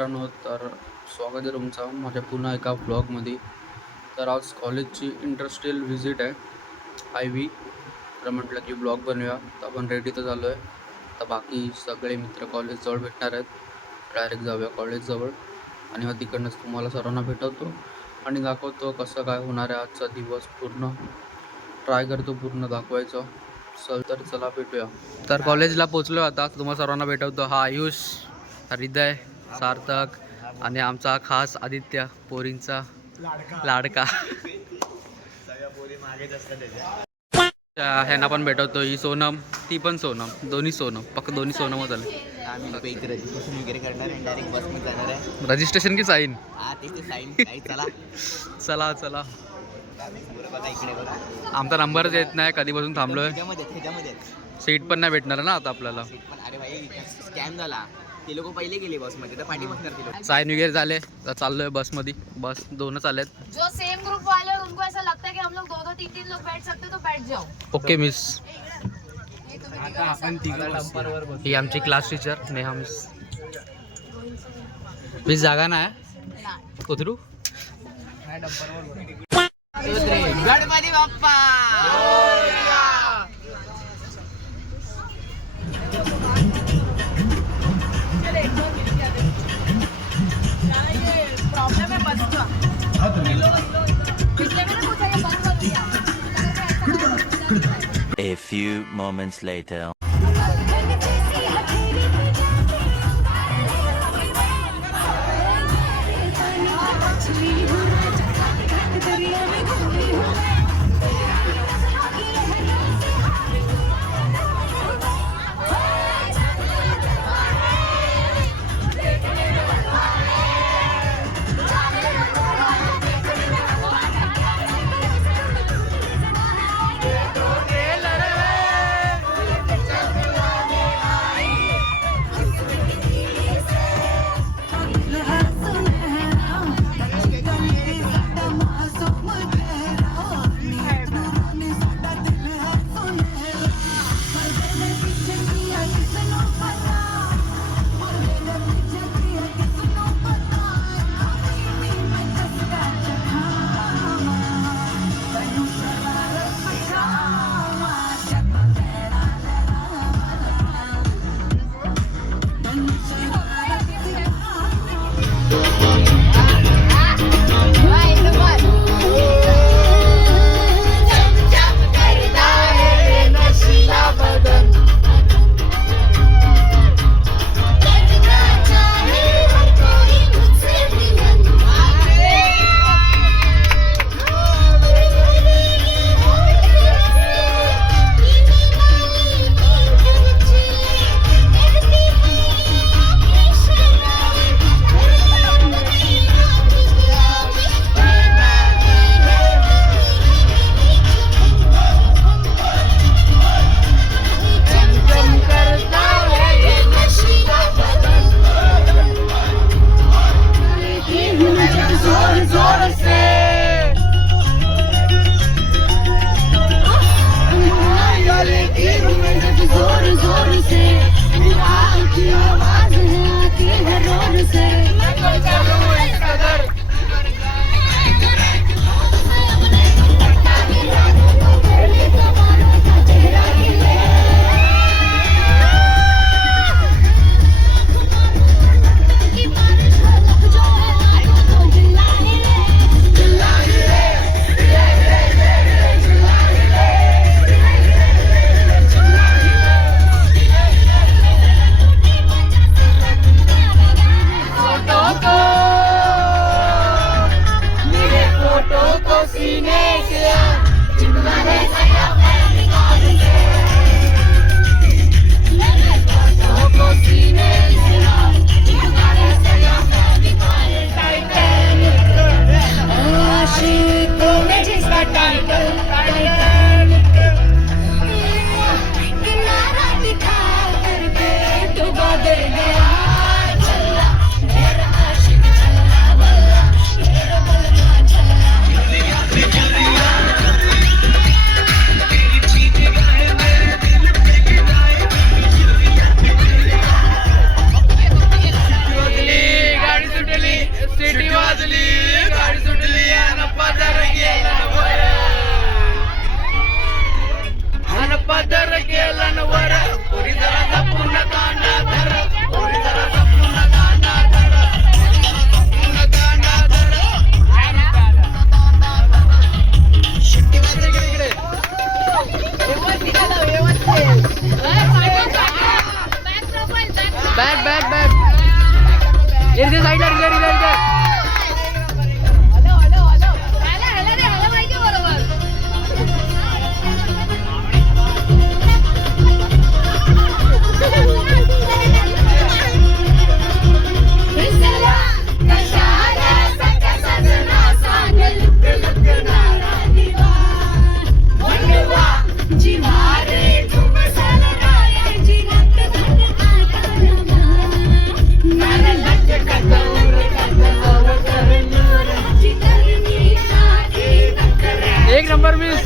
मित्रांनो, तर स्वागत आहे तुमचं माझ्या पुन्हा एका ब्लॉगमध्ये. तर आज कॉलेजची इंडस्ट्रियल व्हिजिट आहे IV. तर म्हटलं की ब्लॉग बनवूया. तर आपण रेडी तर झालो आहे. तर बाकी सगळे मित्र कॉलेजजवळ भेटणार आहेत. डायरेक्ट जाऊया कॉलेजजवळ आणि मग तिकडनंच तुम्हाला सर्वांना भेटवतो आणि दाखवतो कसं काय होणार आहे आजचा दिवस. पूर्ण ट्राय करतो पूर्ण दाखवायचं. तर चला भेटूया. तर कॉलेजला पोचलो आता. तुम्हाला सर्वांना भेटवतो. हा आयुष, हृदय, सार्थक आणि आमचा खास आदित्य, पोरींचा लाडका. ह्यांना पण भेटवतो. ही सोनम, ती पण सोनम, दोन्ही सोनम, पक्क दोन्ही सोनमच झाले. आम्ही इथे रजिस्ट्रेशन वगैरे करणार आहे, डायरेक्ट बसमध्ये जाणार आहे. रजिस्ट्रेशन की साईन? हा तेच साईन. चला चला चला. बघा इकडे बघा, आमचा नंबरच येत नाही, कधीपासून थांबलोय. ह्याच्यामध्ये सीट पण नाही भेटणार ना आता आपल्याला. पण अरे भाई स्कॅम झाला. ते लोक पहिले गेले बसमध्ये, तर पाठी बसणार ते लोक. साईन वगैरे झाले तर चाललोय बसमध्ये. बस दोनच आलेत. जो सेम ग्रुप वाले और उनको ऐसा लगता है कि हम लोग दो तीन तीन लोग बैठ सकते तो बैठ जाओ. Okay miss. ही आमची class teacher Neha miss. Miss जागा नाही उतरू. गणपती बाप्पा. प्रॉब्लम है बस का. पिछले में पूछा ये बंद कर दिया. A few moments later. Photo bat bat bat इथे साईडला इथे एक नंबर मिस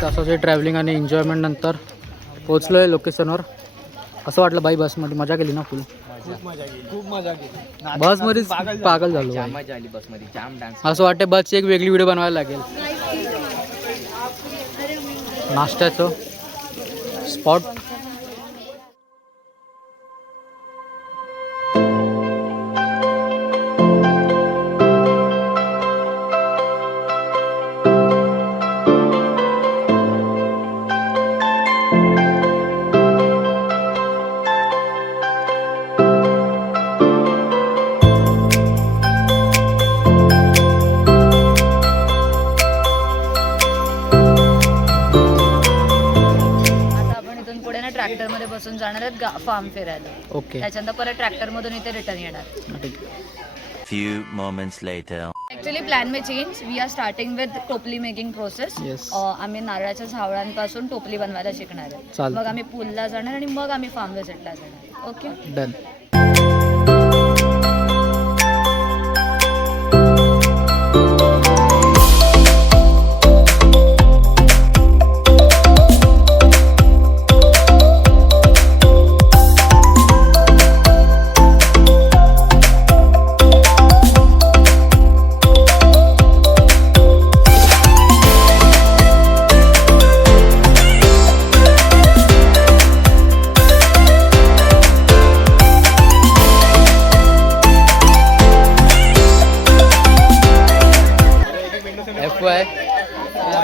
तासाचे ट्रॅव्हलिंग आणि एन्जॉयमेंट नंतर पोहोचलो आहे लोकेशनवर. असं वाटलं बाई बसमध्ये मजा केली ना फुल. खूप मजा केली बसमध्येच पागल झालो बाई. मजा आली बसमध्ये जाम डान्स. असं वाटतं बसची एक वेगळी व्हिडिओ बनवायला लागेल. नाश्त्याचं स्पॉट ट्रॅक्टर मध्ये बसून जाणार आहेत फार्म फिरायला. ओके. त्याच्यानंतर परत ट्रॅक्टर मधून इथे रिटर्न येणार. Few moments later. Actually plan में change. We are starting with टोपली मेकिंग प्रोसेस. आम्ही नारळाच्या झावळांपासून टोपली बनवायला शिकणार आहे. मग आम्ही पूलला जाणार आणि मग आम्ही फार्म व्हिजिटला जाणार. Okay done.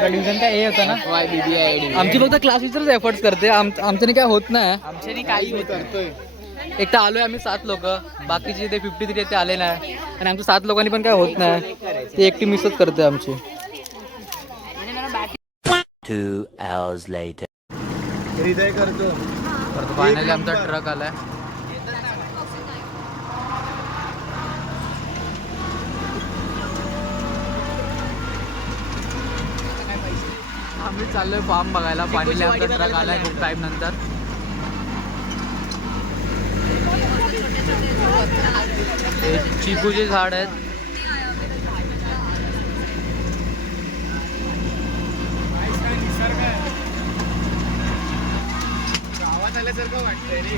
डिव्हिजन काय ए होता ना. आमची फक्त क्लास टीचरच एफर्ट्स करते. आमच्याने काय होत नाही. आमच्याने काही करतोय. एक तर आलोय आम्ही 7 लोक. बाकीचे ते 53 ते आले नाही आणि आमच्या 7 लोकांनी पण काय होत नाही. ते एकटी मिसच करते आमची. 2 hours later. हृदय करतो. फायनली आमचा ट्रक आलाय. आम्ही चाललोय फार्म बघायला. फायनली आमचा ट्रक आलाय खूप टाइम नंतर. हे चिकूचे झाड आहेत. गावात आल्यासारखं वाटतंय रे.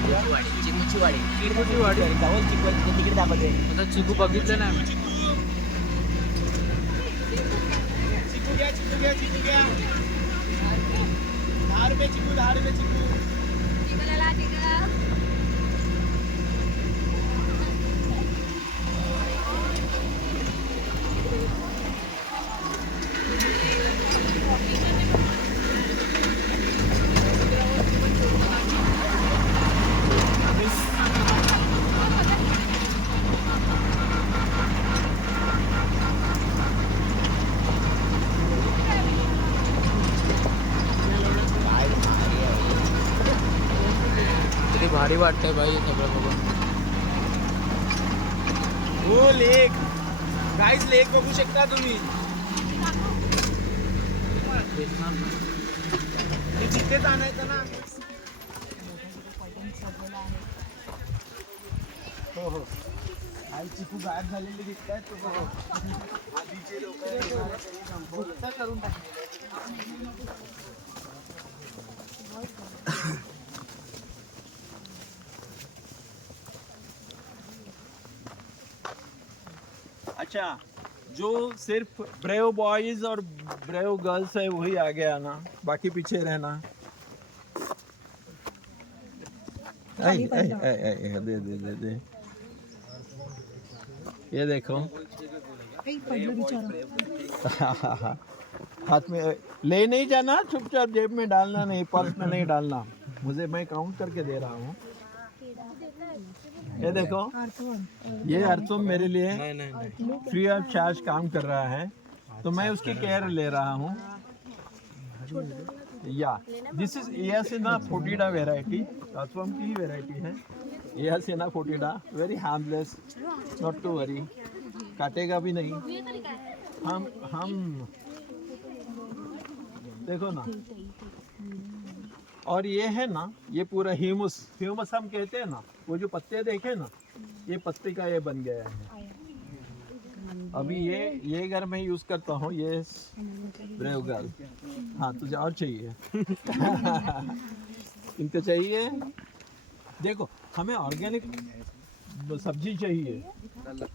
चिकूची वाडी. तिकडे दाखवते. आता चिकू बघितलं नाही. चिकू घ्या. 10 रुपये चिकू. 10 रुपये चिकू. भारी वाटतंय बाई सगळं बघून. हो लेक. गाईज लेक बघू शकता तुम्ही. जिथे जाणायचं ना. हो आई चिकू गायब झालेले दिसतात. आधीचे लोक करून टाकले. अच्छा, जो सिर्फ ब्रेव बॉयज और ब्रेव गर्ल्स है वही आगे आना, बाकी पीछे रहना। दे दे दे दे, ये देखो हाथ में ले नहीं जाना, चुपचाप जेब में डालना नहीं, पर्स में नहीं डालना। मैं काउंट करके दे रहा हूँ। ये देखो, ये अर्थम मेरे लिए फ्री ऑफ चार्ज काम कर रहा है, तो मैं उसकी केयर ले रहा हूँ। या दिस इज एयासिना फोर्टिडा वेराइटी, अर्थम की ही वेराइटी है। एयासिना फोर्टिडा, वेरी हार्मलेस, नॉट टू वरी, काटेगा भी नहीं। हम देखो ना, और ये है ना, ये पूरा ह्यूमस हम कहते हैं ना, वो जो पत्ते देखे ना, ये पत्ते का ये बन गया है। अभी ये अगर मैं यूज करता हूँ, ये ब्रेव गर्ल। हाँ, तुझे और चाहिए? इनको चाहिए? देखो, हमें ऑर्गेनिक सब्जी चाहिए,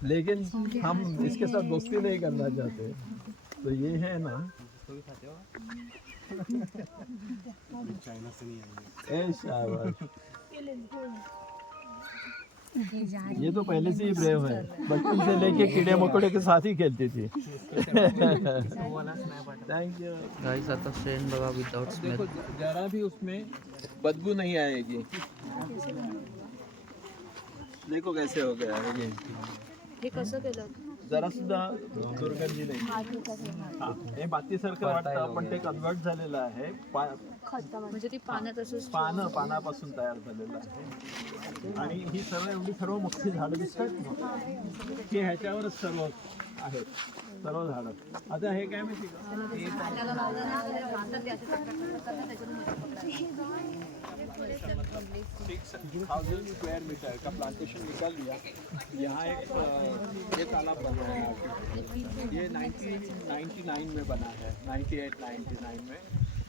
लेकिन हम इसके साथ दोस्ती नहीं करना चाहते। तो ये है ना, शाबाश। ये तो पहले से ही ब्रेव है, बचपन से लेके कीड़े मकोड़े के साथ ही खेलती थी। थैंक यू गाइस, आता शेण बघा विदाउट स्मेल। देखो, जरा भी उसमें बदबू नहीं आएगी। देखो कैसे हो गया है ये। हे कसं केलं? जरा सुद्धा दुर्गंधी नाही। हा, हे मातीसारखं वाटतं, पण ते कन्वर्ट झालेलं आहे। म्हणजे ती पाण्यात असं पानापासून तयार झालेलं आहे। आणि ही सर्व मोठी झाडं दिसतात ना, की ह्याच्यावरच सर्व आहेत, सर्व झाडं। आता हे काय माहिती का, 6,000 स्क्वायर मीटर का प्लांटेशन निकाल लिया। यहाँ ये तालाब बना है, ये 1999 में बना है, 98-99 में।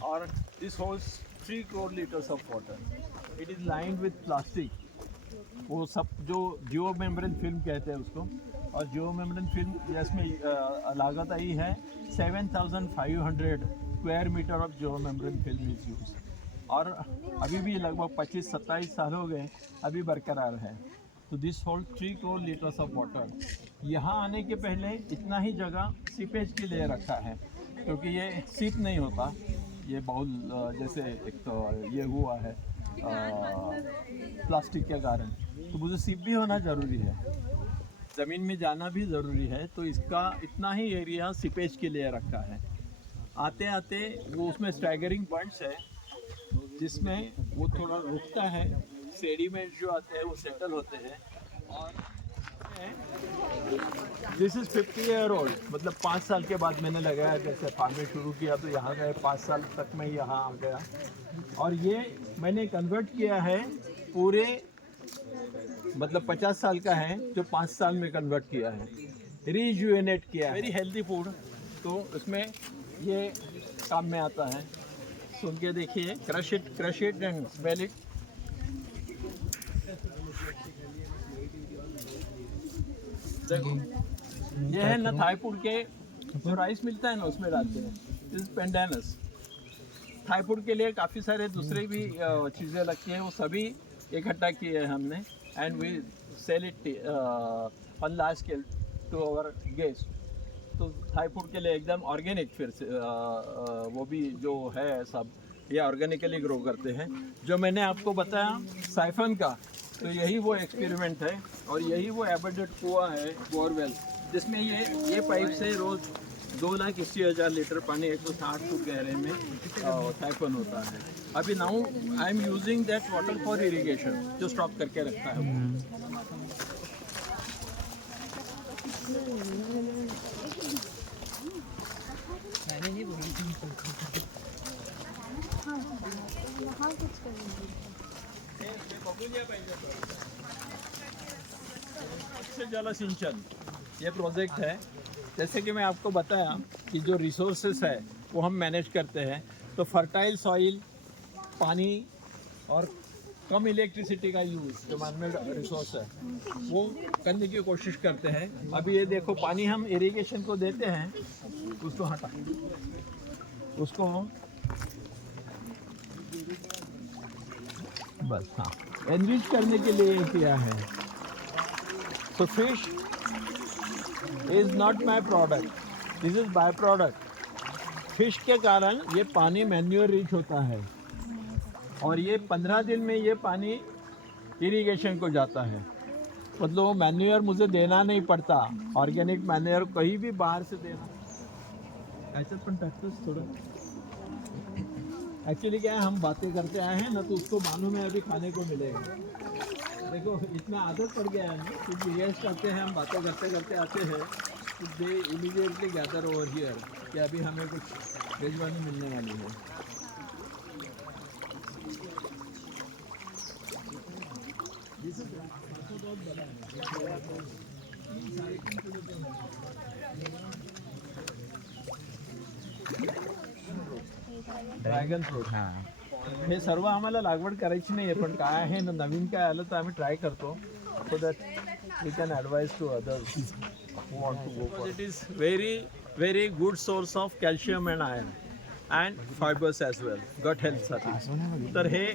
और this holds 3 crore litres of water. It is lined with plastic, वो सब जो जियो मेम्ब्रेन फिल्म कहते हैं उसको। और जियो मेम्ब्रेन फिल्म, इसमें लागत आई है 7,500 square metre of geo membrane film is use. और अभी भी लगभग 25-27 साल हो गए, अभी बरकरार है। तो this hold 3 crore litres of water. यहाँ आने के पहले इतना ही जगह सीपेज के लिए रखा है, क्योंकि ये सीप नहीं होता, ये बाउल जैसे एक तो ये हुआ है प्लास्टिक के कारण, तो मुझे सीप भी होना ज़रूरी है, ज़मीन में जाना भी ज़रूरी है। तो इसका इतना ही एरिया सीपेज के लिए रखा है। आते आते वो उसमें स्टैगरिंग पॉइंट्स है, जिसमें वो थोड़ा रुकता है, सेडिमेंट जो आते हैं वो सेटल होते हैं। और दिस इज़ 50 ईयर ओल्ड, मतलब 5 साल के बाद मैंने लगाया। जैसे फार्मिंग शुरू किया तो यहाँ गए, 5 साल तक मैं यहाँ आ गया। और ये मैंने कन्वर्ट किया है पूरे, मतलब 50 साल का है, जो 5 साल में कन्वर्ट किया है, रिजुवेनेट किया है। वेरी हेल्दी फूड, तो इसमें ये काम में आता है। सुन के देखिए, crush it end smell it. देखो, ये है ना थाईपुर के जो राइस मिलता है ना, उसमें डालते हैं। दिस इज पेंडेनस। थाईपुर के लिए काफ़ी सारे दूसरे भी चीज़ें लगती हैं, वो सभी इकट्ठा किए हैं हमने। And we sell it on large scale to our guest. तो थाईपुर के लिए एकदम ऑर्गेनिक, फिर से वो भी जो है सब ये ऑर्गेनिकली ग्रो करते हैं। जो मैंने आपको बताया साइफन का, तो यही वो एक्सपेरिमेंट है, और यही वो एबेडेड कुआं है, बोरवेल, जिसमें ये पाइप से रोज़ 2,80,000 लीटर पानी 160 फुट गहरे में साइफन होता है। अभी now I am using that water for irrigation, जो स्टॉक करके रखता है। जल सिंचन ये प्रोजेक्ट है। जैसे कि मैं आपको बताया कि जो रिसोर्सेस है वो हम मैनेज करते हैं। तो फर्टाइल सॉइल, पानी और कम इलेक्ट्रिसिटी का यूज़ जो मैनमेड रिसोर्स है वो करने की कोशिश करते हैं। अभी ये देखो पानी हम इरिगेशन को देते हैं, उसको हटा, उसको बस हाँ एनरिच करने के लिए किया है। तो fish is not my product, this is by product. Fish के कारण ये पानी मैन्योर रिच होता है और ये 15 दिन में ये पानी इरिगेशन को जाता है। मतलब वो मैन्योर मुझे देना नहीं पड़ता, ऑर्गेनिक मैन्योर कहीं भी बाहर से देना। ऐसे पण टैक्स थोड़ा एक्चुअली क्या है, हम बातें करते आए हैं ना तो उसको मालूम है अभी खाने को मिलेगा। देखो इतना आदत पड़ गया है ना, क्योंकि गेस्ट आते हैं, हम बातें करते करते आते हैं तो दे इमीडिएटली गैदर ओवर हियर कि अभी हमें कुछ मेजबानी मिलने वाली है। ड्रॅगन फ्रूट हे सर्व आम्हाला लागवड करायची नाही आहे, पण काय आहे ना नवीन काय आलं तर आम्ही ट्राय करतो so that we can advise to others who want to go for it is very good source of calcium and iron and fibres as well gut हेल्थसाठी। तर हे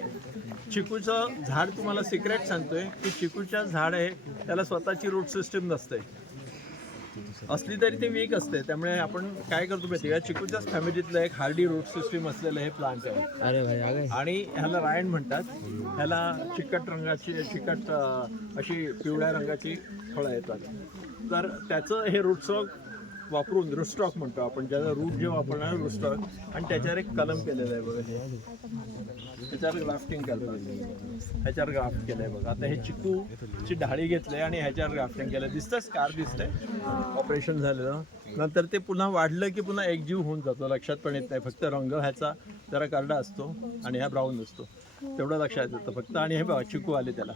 चिकूचं झाड तुम्हाला सिक्रेट सांगतोय की चिकूच्या झाड आहे त्याला स्वतःची रूट सिस्टीम नसते, असली तरी ते वीक असते। त्यामुळे आपण काय करतो माहिती का, चिकूच्याच फॅमिलीतलं एक हार्डी रूट सिस्टीम असलेलं हे प्लांट आहे। अरे भाई, आणि ह्याला रायन म्हणतात। ह्याला चिकट रंगाची अशी पिवळ्या रंगाची फळं येतात। तर त्याचं हे रूटस्टॉक वापरून रूटस्टॉक म्हणतो आपण, ज्याचा रूट जे वापरणार रूटस्टॉक, आणि त्याच्यावर एक कलम केलेलं आहे बघा, हे त्याच्यावर ग्राफ्टिंग करतो, ह्याच्यावर ग्राफ्ट केलं आहे बघा। आता हे चिकूची ढाळी घेतली आणि ह्याच्यावर ग्राफ्टिंग केलं, दिसतं स्कार दिसतंय ऑपरेशन झालेलं। नंतर ते पुन्हा वाढलं की पुन्हा एकजीव होऊन जातो, लक्षात पण येत नाही। फक्त रंग ह्याचा जरा करडा असतो आणि हा ब्राऊन असतो, तेवढं लक्षात येतं फक्त। आणि हे बघा चिकू आले त्याला।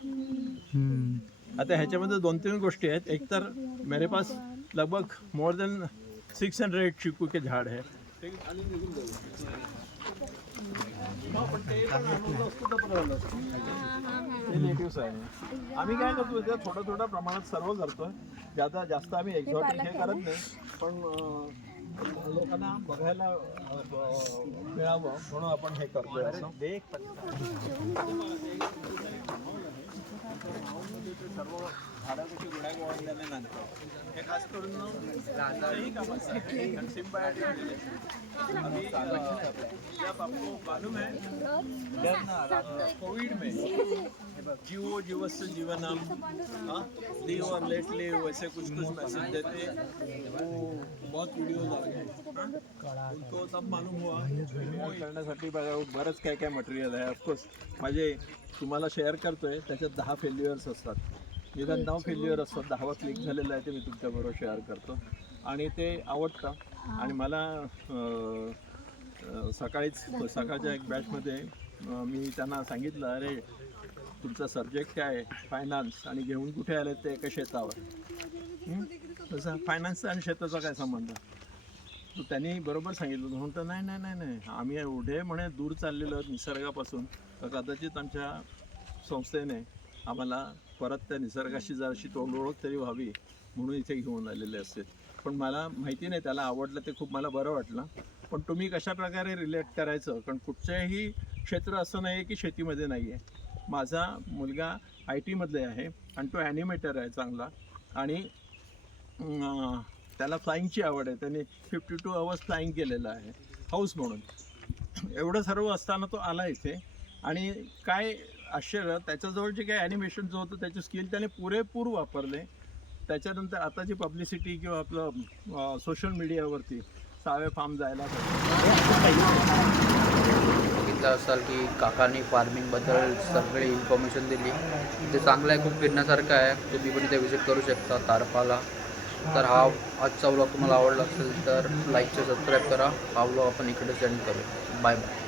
आता ह्याच्यामध्ये 2-3 गोष्टी आहेत। एक तर मेरे पास लगभग मोर देन 600 चिकू के झाड है। नेटिव्स आहे। आम्ही काय करतो थोडं थोडं प्रमाणात सर्व करतोय, जास्त आम्ही एक्झॉटिक हे करत नाही, पण लोकांना बघायला मिळावं म्हणून आपण हे करतोय असं। सर्व झाडं कशी गुड्या गोळल्यानंतर हे खास करून लांजाळी कामाचं आहे, सिम्बायोटिक अभी जब आपको मालूम है कोविड में जीवो जीवस्य जीवनम लिव और लेट लिव ऐसे कुछ मैसेज देते, वो बहुत वीडियोज आ गए उनको तब मालूम हुआ करण्यासाठी बरंच काय काय मटेरियल आहे। ऑफकोर्स माझे तुम्हाला शेअर करतोय त्याच्यात 10 फेल्युअर्स असतात, निदान 9 फेल्युअर असतात, 10वा क्लिक झालेलं आहे ते मी तुमच्याबरोबर शेअर करतो आणि ते आवडतं। आणि मला सकाळच्या एक बॅचमध्ये मी त्यांना सांगितलं, अरे तुमचा सब्जेक्ट काय आहे, फायनान्स, आणि घेऊन कुठे आले ते एका शेतावर। तसं फायनान्स आणि शेताचा काय संबंध, तर त्यांनी बरोबर सांगितलं। म्हणतं नाही आम्ही एवढे म्हणे दूर चाललेलो निसर्गापासून, तर कदाचित आमच्या संस्थेने आम्हाला परत त्या निसर्गाशी जराशी तोंडओळख तरी व्हावी म्हणून इथे घेऊन आलेले असते। पण मला माहिती नाही, त्याला आवडलं ते खूप मला बरं वाटलं। पण तुम्ही कशा प्रकारे रिलेट करायचं, कारण कुठचंही क्षेत्र असं नाही की शेतीमध्ये नाही आहे। माझा मुलगा IT आहे आणि तो ॲनिमेटर आहे चांगला, आणि त्याला फ्लाईंगची आवड आहे, त्याने 52 आवर्स फ्लाईंग केलेलं आहे हाऊस म्हणून। एवढं सर्व असताना तो आला इथे, आणि काय आश्चर्य, त्याच्याजवळ जे काही ॲनिमेशनचं होतं त्याचे स्किल त्याने पुरेपूर वापरले। त्याच्यानंतर आताची पब्लिसिटी किंवा आपलं सोशल मीडियावरती सावे फार्म जायला बघितलं असाल की काकांनी फार्मिंगबद्दल सगळी इन्फॉर्मेशन दिली। ते चांगलं आहे, खूप फिरण्यासारखं आहे, तुम्ही पण इथे व्हिजिट करू शकता तारपाला। तर हा आजचा व्लॉग तुम्हाला आवडला असेल तर लाईक सबस्क्राईब करा। हा व्लॉग आपण इकडे सेंड करू। Bye bye.